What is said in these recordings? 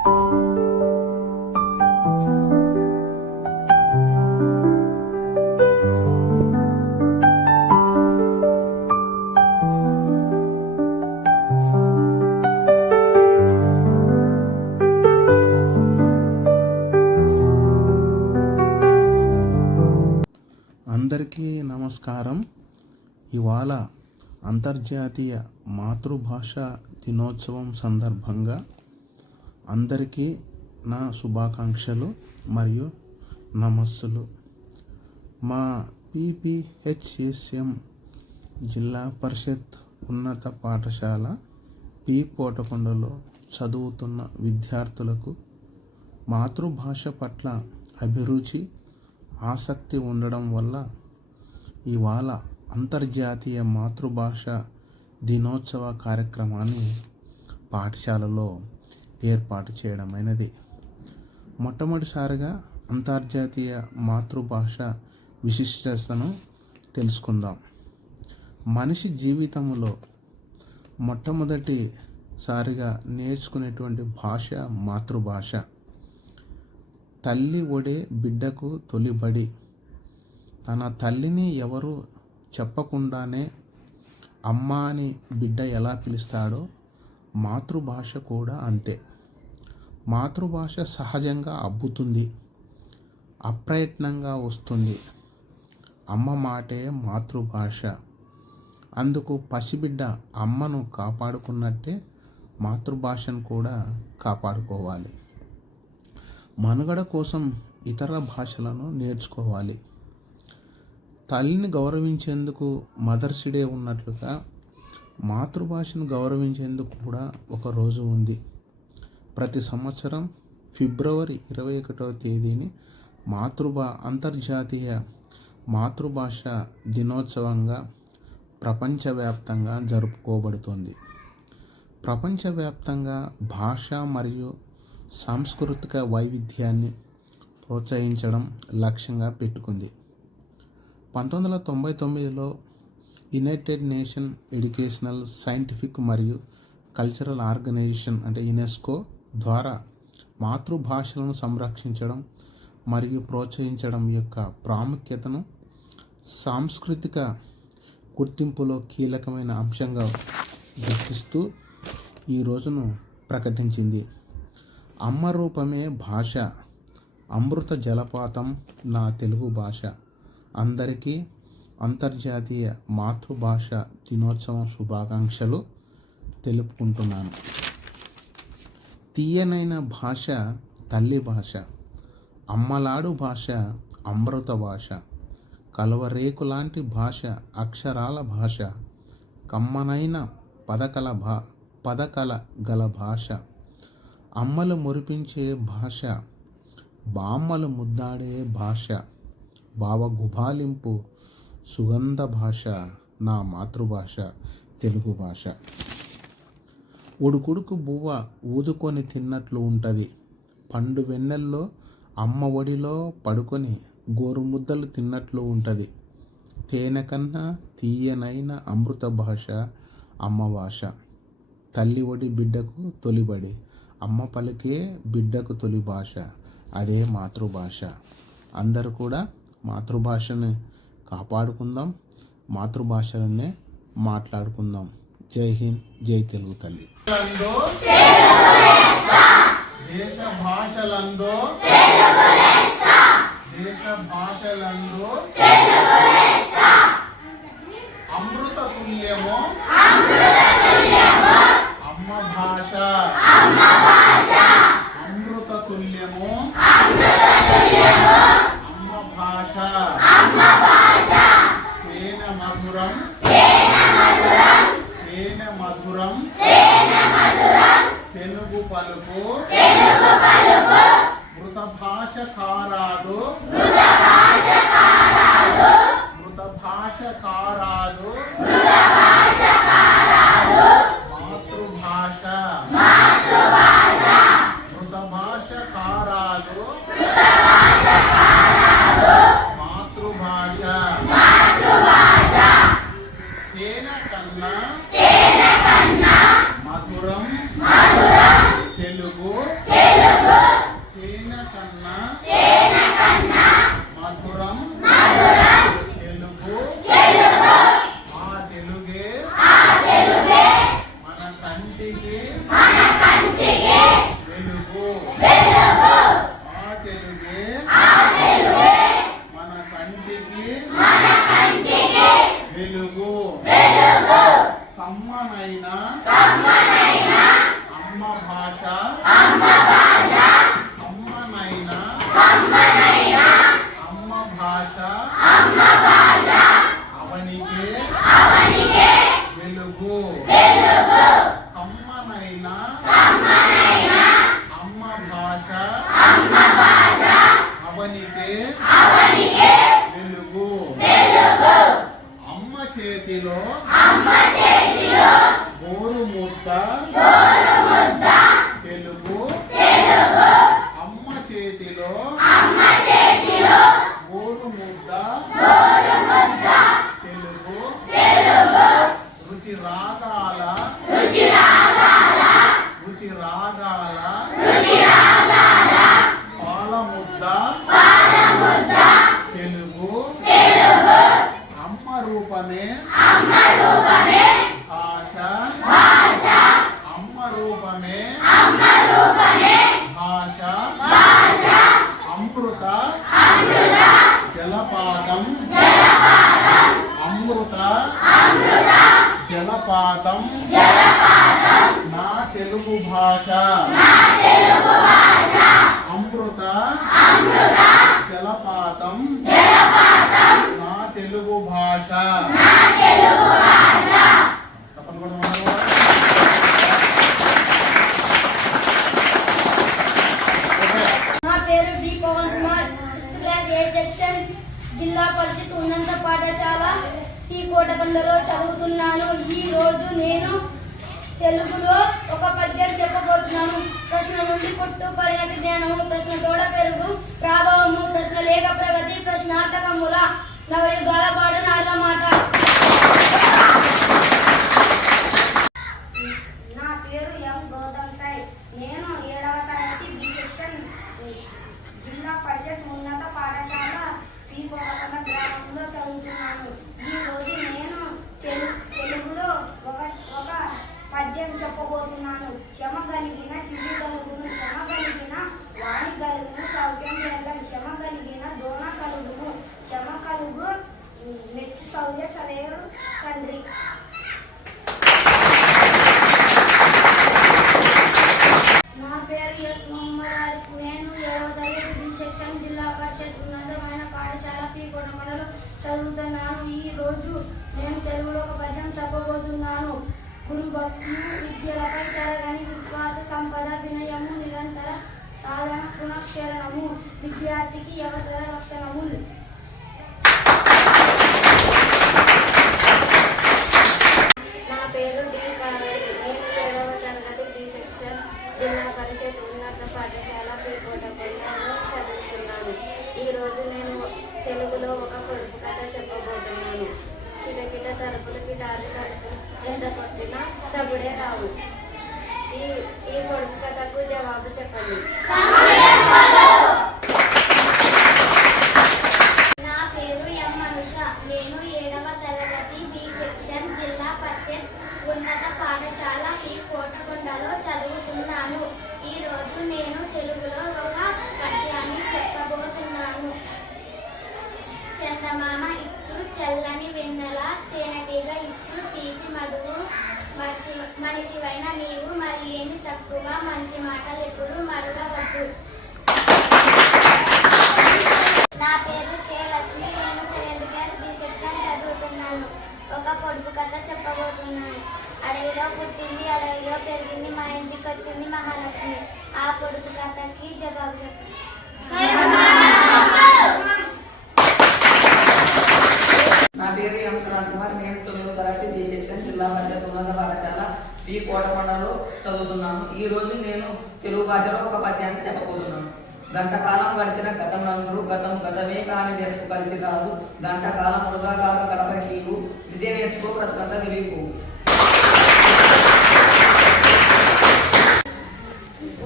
అందరికీ నమస్కారం. ఇవాళ అంతర్జాతీయ మాతృభాష దినోత్సవం సందర్భంగా అందరికీ నా శుభాకాంక్షలు మరియు నమస్సులు. మా PPHSM జిల్లా పరిషత్ ఉన్నత పాఠశాల పి కోటకొండలో చదువుతున్న విద్యార్థులకు మాతృభాష పట్ల అభిరుచి, ఆసక్తి ఉండడం వల్ల ఇవాళ అంతర్జాతీయ మాతృభాష దినోత్సవ కార్యక్రమాన్ని పాఠశాలలో ఏర్పాటు చేయడమైనది. మొట్టమొదటిసారిగా అంతర్జాతీయ మాతృభాష విశిష్టతను తెలుసుకుందాం. మనిషి జీవితంలో మొట్టమొదటిసారిగా నేర్చుకునేటువంటి భాష మాతృభాష. తల్లి ఒడే బిడ్డకు తొలిబడి. తన తల్లిని ఎవరు చెప్పకుండానే అమ్మ అని బిడ్డ ఎలా పిలుస్తాడో మాతృభాష కూడా అంతే. మాతృభాష సహజంగా అబ్బుతుంది, అప్రయత్నంగా వస్తుంది. అమ్మ మాటే మాతృభాష. అందుకు పసిబిడ్డ అమ్మను కాపాడుకున్నట్టే మాతృభాషను కూడా కాపాడుకోవాలి. మనుగడ కోసం ఇతర భాషలను నేర్చుకోవాలి. తల్లిని గౌరవించేందుకు మదర్స్ డే ఉన్నట్లుగా మాతృభాషను గౌరవించేందుకు కూడా ఒక రోజు ఉంది. ప్రతి సంవత్సరం ఫిబ్రవరి 21వ తేదీని అంతర్జాతీయ మాతృభాష దినోత్సవంగా ప్రపంచవ్యాప్తంగా జరుపుకోబడుతుంది. ప్రపంచవ్యాప్తంగా భాష మరియు సాంస్కృతిక వైవిధ్యాన్ని ప్రోత్సహించడం లక్ష్యంగా పెట్టుకుంది. 1999లో యునైటెడ్ నేషన్ ఎడ్యుకేషనల్, సైంటిఫిక్ మరియు కల్చరల్ ఆర్గనైజేషన్ యునెస్కో ద్వారా మాతృభాషలను సంరక్షించడం మరియు ప్రోత్సహించడం యొక్క ప్రాముఖ్యతను సాంస్కృతిక గుర్తింపులో కీలకమైన అంశంగా గుర్తిస్తూ ఈ రోజును ప్రకటించింది. అమ్మ రూపమే భాష, అమృత జలపాతం నా తెలుగు భాష. అందరికీ అంతర్జాతీయ మాతృభాష దినోత్సవం శుభాకాంక్షలు తెలుపుకుంటున్నాను. తీయనైన భాష తల్లి భాష, అమ్మలాడు భాష అమృత భాష, కలువరేకు లాంటి భాష అక్షరాల భాష, కమ్మనైన పదకల గల భాష, అమ్మలు మురిపించే భాష, బామ్మలు ముద్దాడే భాష, భావగుబాలింపు సుగంధ భాష నా మాతృభాష తెలుగు భాష. ఉడుకుడుకు బువ్వ ఊదుకొని తిన్నట్లు ఉంటుంది. పండు వెన్నెల్లో అమ్మ ఒడిలో పడుకొని గోరుముద్దలు తిన్నట్లు ఉంటుంది. తేనె కన్నా తీయనైన అమృత భాష అమ్మ భాష. తల్లి ఒడి బిడ్డకు తొలిబడి, అమ్మ పలికే బిడ్డకు తొలి భాష, అదే మాతృభాష. అందరూ కూడా మాతృభాషని కాపాడుకుందాం, మాతృభాషలనే మాట్లాడుకుందాం. జై హింద్, జై తెలుగు తల్లి. దేశ భాషలందు అమృత తుల్యము అమ్మ భాష. అమృత తుల్యము అమ్మ భాష. తేన మధురం తెలుగు పలుకు. మృత భాష కారాదు మాతృభాష. మృత భాష కారాదు మాతృభాష. తేన కన్నా మధురం తెలుగు. భాష అమ్మనైనా అమ్మ భాష అవనికే వెలుగు అమ్మనైనా అమ్మ భాష అవనికే వెలుగు అమ్మ చేతిలో గోరు ముద్ద తెలుగు అమ్మ చేతిలో గోరు ముద్ద తెలుగు రుచి రాగాల పాల ముద్ద తెలుగు అమ్మ రూపమే భాష అమ్మ రూపమే భాష అమృత జలపాతం అమృత జలపాతం నా తెలుగు భాష అమృత జలపాతం నా తెలుగు భాష తప్పకుండా నా పేరు B Pavan Kumar, 6th class A section, Zilla Parishad ఉన్నత పాఠశాల టీ కోటకొండలో చదువుతున్నాను. ఈ రోజు నేను తెలుగులో ఒక పద్యం చెప్పబోతున్నాను. ప్రశ్న నుండి కొట్టు పరిణతి జ్ఞానము, ప్రశ్న తోడ పెరుగు ప్రభావము, ప్రశ్న లేక ప్రగతి, ప్రశ్నార్థకముల నవయుగాల పాట నార్ల మాట. నా పేరు ఎం గౌతమ్ సాయి. నేను 7వ తరగతి బి సెక్షన్, జిల్లా పరిషత్ ఉన్నత పాఠశాల పి కోటకొండ గ్రామంలో చదువుతున్నాను. ఈ రోజు నేను తెలుగులో ఒక పద్యం చెప్పబోతున్నాను. క్షమ కలిగిన సిరి కలుగును, శ్రమ కలిగిన వాణి కలుగును, సౌఖ్యం కలగని శ్రమ కలిగిన దోణ కలుగును, శ్రమ కలుగు మెచ్చు సౌర్య సరేయుడు తండ్రి. నా పేరు ఎస్ మొహమ్మద్ ఆరిఫ్. నేను 7వ తరగతి బి సెక్షన్, జిల్లా పరిషత్ ఉన్నతమైన పాఠశాల పి కోటకొండలో చదువుతున్నాను. ఈ రోజు నేను తెలుగులో ఒక పద్యం చెప్పబోతున్నాను. గురు భక్తులు విద్యలపై తరగని విశ్వాస సంపద, వినయము నిరంతర సాధన పునఃక్షరణము, విద్యార్థికి అవసర లక్షణము. నా పేరు డి కావేరి. నేను 7వ తరగతి బి సెక్షన్, జిల్లా పరిషత్ ఉన్నత పాఠశాల పి కోటకొండలో చదువుతున్నాను. ఈరోజు నేను తెలుగులో ఒక పొడుపు కథ చెప్పబోతున్నాను. కిటకిట తలుపులకి దారి తలుపులు ఎంత కొట్టినా చబుడే రావు. ఈ పొడుపు కథకు జవాబు చెప్పండి. నా పేరు ఎం అనుష. నేను 7వ తరగతి బి సెక్షన్, జిల్లా పరిషత్ ఉన్నత పాఠశాల పి కోటకొండలో చదువుతున్నాను. ఈ రోజు నేను తెలుగులో ఒక పద్యాన్ని చెప్పబోతున్నాను. చందమామ ఇచ్చు చల్లని వెన్నెల, తేనెటీగ ఇచ్చు తీపి మధువు, మనిషివైన నీవు మరి ఏమి తక్కువ, మంచి మాటలు ఎప్పుడు మరువవద్దు. నా పేరు కే లక్ష్మి. నేను 7th క్లాస్ బి సెక్షన్ చదువుతున్నాను. ఒక పొడుపు కథ చెప్పబోతున్నాను. అడవిలో పుట్టింది, అడవిలో పెరిగింది, మా ఇంటికి వచ్చింది మహాలక్ష్మి. ఆ పొడుపు కథకి జవాబు చెప్పండి. నా పేరు ఎం కుమార్. నేను 9వ తరగతి బి సెక్షన్, జిల్లా పరిషత్ ఉన్నత పాఠశాల పి కోటకొండలో చదువుతున్నాను. ఈ రోజు నేను తెలుగు భాషలో ఒక పద్యాన్ని చెప్పబోతున్నాను. గంట కాలం గడిచిన గతములందరూ గతం గతమే కాని నేర్చుకు కలిసి రాదు, గంట కాలం వృధా కాక గడప నీవు, విద్య నేర్చుకో బ్రతుకంత వెలిగిపో.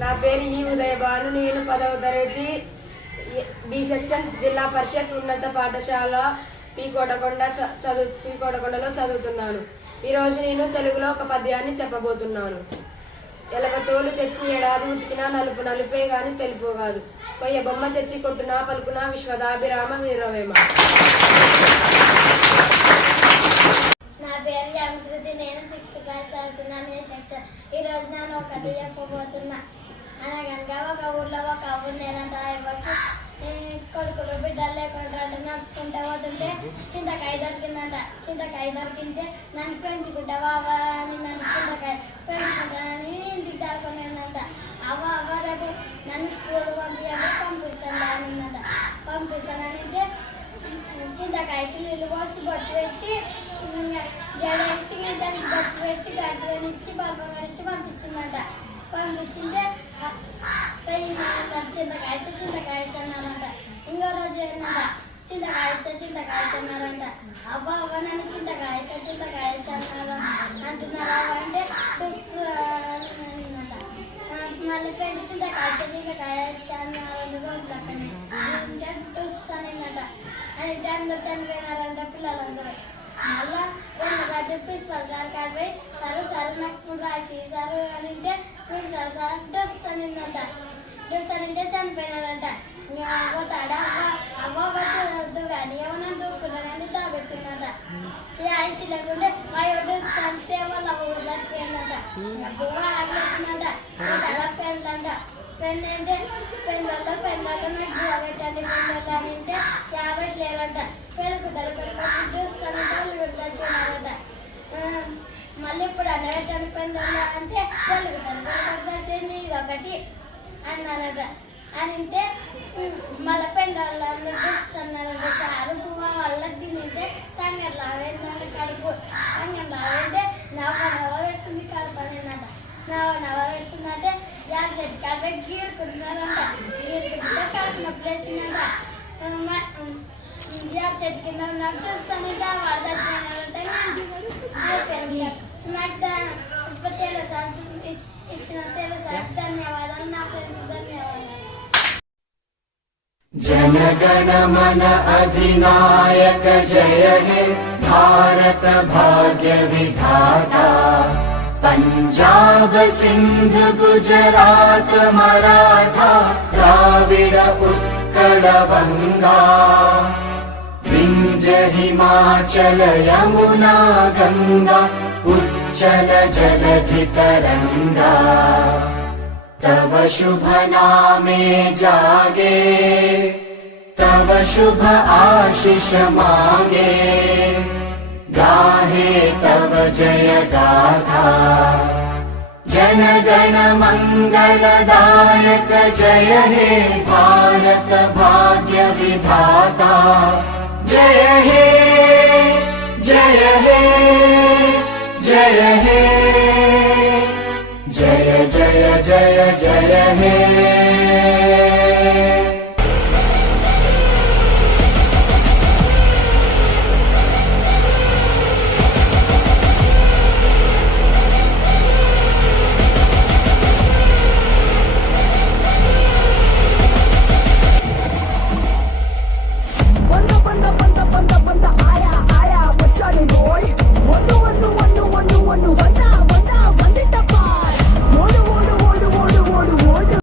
నా పేరు ఈ ఉదయభాను. నేను 10వ తరగతి బి సెక్షన్, జిల్లా పరిషత్ ఉన్నత పాఠశాల పి కోటకొండలో చదువుతున్నాను. ఈరోజు నేను తెలుగులో ఒక పద్యాన్ని చెప్పబోతున్నాను. ఎలగతోలు తెచ్చి ఏడాది ఉతికినా నలుపు నలుపే గాని తెలుపు కాదు, కొయ్య బొమ్మ తెచ్చి కొట్టునా పలుకునా విశ్వదాభిరామ వీరవేమ. నా పేరు యాంశృతి. నేను 6th క్లాస్ చదువుతున్నాను. ఏ సెక్షన్. ఈరోజు నేను ఒకటి చెప్పబోతున్నా. అనగనగా ఒక ఊళ్ళో ఒక ఊరు నేనంట కొడుకులు బిడ్డలు లేకుండా నడుచుకుంటూ పోతుంటే చింతకాయ దొరికిందంట. చింతకాయ దొరికింటే నన్ను పెంచుకుంటావా అని నన్ను చింతకాయ పెంచుకుంటానని ఇంటికి దాడుకునేదంట. అవ్వ రేపు నన్ను స్కూల్ పంపిస్తాను అనిందంట. పంపిస్తానంటే చింతకాయకి నీళ్ళు పోసి బొట్టు పెట్టి జడేసి దానికి బొట్టు పెట్టి గడ్డనిచ్చి బల్బనిచ్చి పంపించిందంట. పంపించింటే చింతకాయ అన్నారంట. ఇంకో రోజు ఏంటంట చింతకాయ అన్నారంట. అవ్వ నన్ను చింతకాయ అన్నారు అంటున్నారు. అవ్వ అంటే అయిందంట. మళ్ళీ పెంచి చింతకాయ అన్నారు రోజులు అక్కడనే అంటే టుస్ అనిందట. అంటే అందరూ చనిపోయినారంట పిల్లలందరూ. మళ్ళా రోజు ప్రిన్సిపల్ సార్ కాడిపోయి సారు నాకు రాసి సారు అని అంటే ప్రిన్సిపల్ సార్ డ్రెస్ అనిందంట. డ్రెస్ అనింటే చనిపోయినాడంట. పోతాడా అవ్వ వద్దు కానీ ఏమన్నా దూకున్నానని దాబెట్టిందంట. ఇచ్చి లేకుంటే మా డ్రెస్ అంటే వాళ్ళ ఊళ్ళో వచ్చిపోయిందంట. బువ్వ ఆగిపోతుందంట. చాలా పెళ్ళంట. పెళ్ళి అంటే పెళ్ళల్లో నాకు బువ్వ పెట్టండి పెళ్ళల్లో అని అంటే 50 లేవంట. పెళ్ళికుతారు డ్రెస్ అంటే వాళ్ళు వచ్చినారంట. మళ్ళీ ఇప్పుడు అన్నపెట్టాను పెళ్ళల్లో అంటే పెళ్ళికుతారు చేయండి ఇది ఒకటి అన్నారట. అని అంటే మళ్ళీ పెళ్ళల్లో డ్రెస్ అన్నారంట. చారు పువ్వ వల్ల తింటే సంగతి లావేందంటే కడుపు సంగతి లావేంటే నవ్వ పెడుతుంది కడుపు అనిందట. నవ్వ పెడుతుందంటే యాభై కడుపు గీరుకుంటున్నారంట. గీరుకుంటే కడుపు నొప్పి వేసిందంట. జాబ్ చెట్టు కింద నాకు చూస్తాను వాళ్ళు చచ్చిపోయినారంటే అయిపోయింది. నాకు తెలుసా ఇచ్చిన తెలుసా ధన్యవాదాలు. నా ఫ్రెండ్స్ ధన్యవాదాలు. जनगण मन अधिनायक जय हे भारत भाग्य विधाता। पंजाब सिंध गुजरात मराठा द्राविड उत्कल बंगा विंध्य हिमाचल यमुना गंगा उच्चल जलधि तरंगा। तव शुभ नामे जागे तव शुभ आशीष मागे गाहे तव जय गाथा। जनगण मंगलदायक जय हे भारत भाग्य विधाता। जय हे जय हे जय हे जय जय जय जय हे।